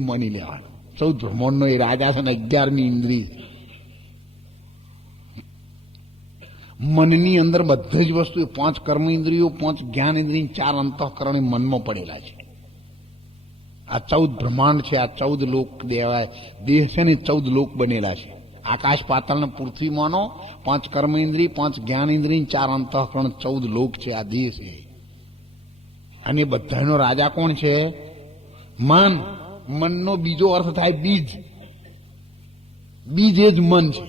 માની લેવાનું. 14 બ્રહ્માંડનો એ રાજા છે ને 11મી ઇન્દ્રિય. મનની અંદર બધી જ વસ્તુ 5 કર્મ ઇન્દ્રિયો, 5 જ્ઞાન ઇન્દ્રિય, 4 અંતઃકરણ મનમાં પડેલા છે. આ 14 બ્રહ્માંડ છે, આ 14 લોક દેવાય દેહ છે ને 14 લોક બનેલા છે. આકાશ પાતાળ ને પૃથ્વી માનો, 5 કર્મ ઇન્દ્રિય, 5 જ્ઞાન ઇન્દ્રિય, 4 અંતઃકરણ, 14 લોક છે. આ દેહ છે. અને બધાનો રાજા કોણ છે? મન. મનનો બીજો અર્થ થાય બીજ. બીજ એ જ મન છે.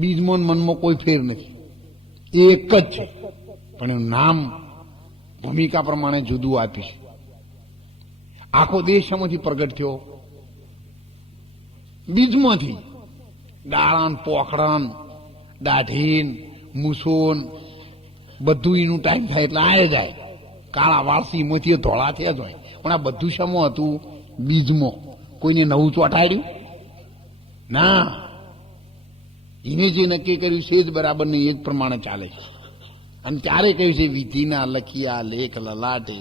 બીજમાં મનમાં કોઈ ફેર નથી, એ એક જ છે, પણ એનું નામ ભૂમિકા પ્રમાણે જુદું આપીશું. આખો દેશ શેમાંથી પ્રગટ થયો? બીજમાંથી. ડાળાન, પોખડાન, દાઢીન, મૂસોન બધું એનું ટાઈમ થાય એટલે આયે જાય. કાળા વાળસી માંથી ધોળા થયા જ હોય, પણ આ બધું શામાં હતું? બીજમાં. કોઈને નવું ચોંટાડ્યું ના. એને જે નક્કી કર્યું છે જ બરાબર નહીં, એ જ પ્રમાણે ચાલે છે. અને ત્યારે કહ્યું છે વિધિના લખિયા લેખ લલાટે,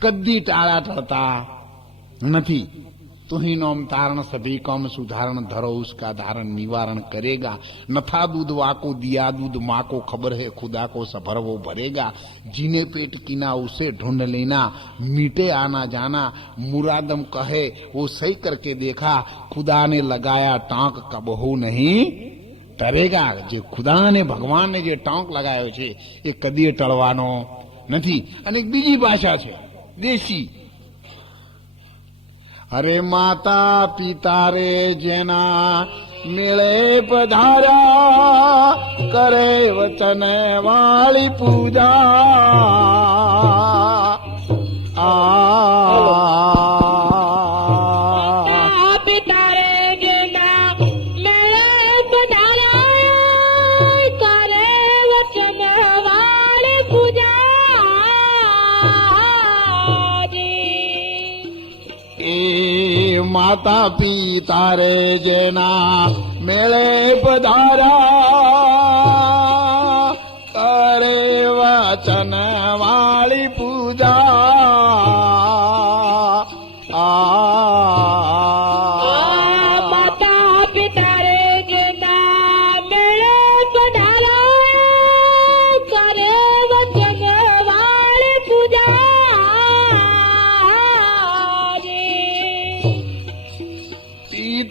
કદી ટાળા ટળતા નથી. તુહી નોમ તારણ સભી કોમ સુધારણ ધરો ઉસકા ધારણ નિવારણ કરેગા. નથા દૂધ વાકો દિયા દૂધ માકો ખબર है खुदा को सफर वो भरेगा. जीने पेट कीना उसे ढूंढ लेना, मीटे आना जाना मुरादम कहे वो सही करके देखा. खुदा ने लगाया टांक कबहू नहीं टरेगा. જે ખુદા ને ભગવાનને જે ટાંક લગાવ્યો છે એ કદી ટળવાનો નથી. અને બીજી ભાષા છે દેશી. અરે માતા પિતા રે જેના મેળે પધાર્યા, કરે વચન વાળી પૂજા. માતા પિતા રે જેના મેળે પધાર્યા, કરે વચન વાળી પૂજા. માતા પિતા રે જેના મેળે પધાર્યા, કરે વચન વાળી પૂજા.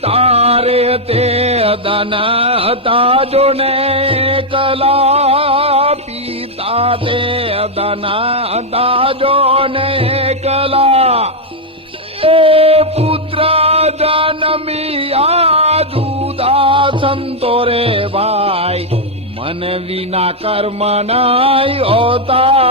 તારે તે ધન તાજો ને કલા, પિતા તે ધન તાજો ને કલા. એ પુત્ર જન્મિયા જુદા સંતો રે ભાઈ, મન વિના કર્મ નહીં હોતા.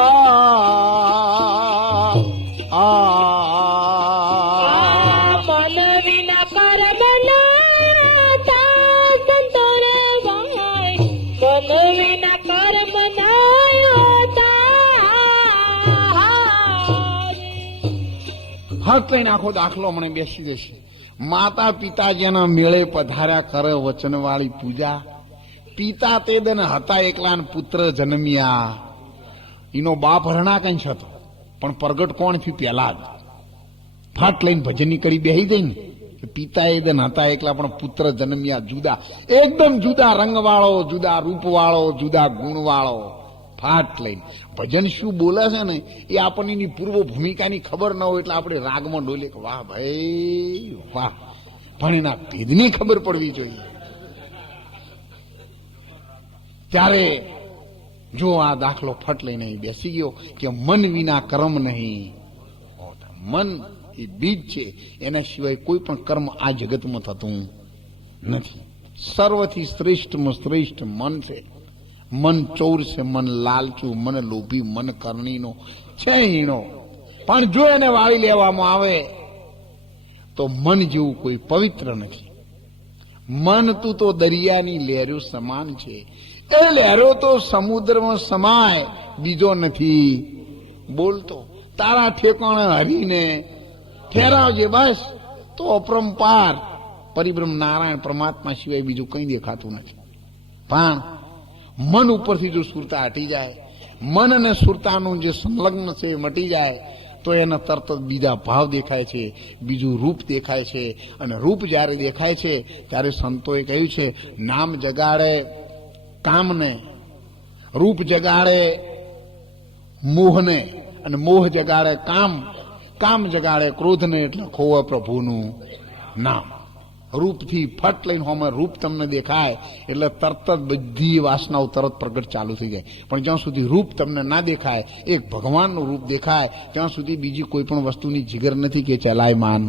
હાથ લઈને આખો દાખલો મને બેસી જશે. માતા પિતા જેના મેળે પધાર્યા, કરે વચન વાળી પૂજા. પિતા તે દન હતા એકલા, પુત્ર જન્મ્યા. એનો બાપ હરણા કંઈ હતો, પણ પ્રગટ કોણ થયું પેલા જ. ફાટ લઈને ભજનની કરી બેસી ગઈ ને. પિતા એ દન હતા એકલા, પણ પુત્ર જન્મ્યા જુદા, એકદમ જુદા રંગવાળો, જુદા રૂપવાળો, જુદા ગુણવાળો. ફાટ લઈને ભજન શું બોલે છે ને એ આપણને પૂર્વ ભૂમિકાની ખબર ન હોય એટલે આપણે રાગમાં ડોલે કે વાહ ભાઈ વાહ, પણ એના ભેદની ખબર પડવી જોઈએ. ત્યારે જો આ દાખલો ફટ લઈને બેસી ગયો કે મન વિના કર્મ નહીં હોતા. મન એ બીજ છે, એના સિવાય કોઈ પણ કર્મ આ જગતમાં થતું નથી. સર્વથી શ્રેષ્ઠમાં શ્રેષ્ઠ મન છે. મન ચોર છે, મન લાલચું, મન લોભી, મન કરણીનો છે હીણો. પણ જો એને વાળી લેવામાં આવે તો મન જેવું કોઈ પવિત્ર નથી. મન તું તો દરિયાની લહેરો સમાન છે. એ લહેરો તો સમુદ્રમાં સમાય, બીજો નથી બોલતો. તારા ઠેકાણે હરીને ઠેરાવજે બસ, તો અપરંપાર પરિબ્રહ્મ નારાયણ પરમાત્મા સિવાય બીજું કંઈ દેખાતું નથી. પણ મન ઉપરથી જો સુરતા હટી જાય, મન અને સુરતાનું જે સંલગ્ન છે મટી જાય, તો એને તરત જ બીજા ભાવ દેખાય છે, બીજું રૂપ દેખાય છે. અને રૂપ જ્યારે દેખાય છે ત્યારે સંતોએ કહ્યું છે, નામ જગાડે કામને, રૂપ જગાડે મોહને, અને મોહ જગાડે કામ, કામ જગાડે ક્રોધને. એટલે ખોવે પ્રભુનું નામ. રૂપથી ફટ લઈને હોમે રૂપ તમને દેખાય એટલે તરત જ બધી વાસનાઓ તરત પ્રગટ ચાલુ થઈ જાય. પણ જ્યાં સુધી રૂપ તમને ના દેખાય, એક ભગવાનનું રૂપ દેખાય, ત્યાં સુધી બીજી કોઈ પણ વસ્તુની જીગર નથી કે ચલાય માન.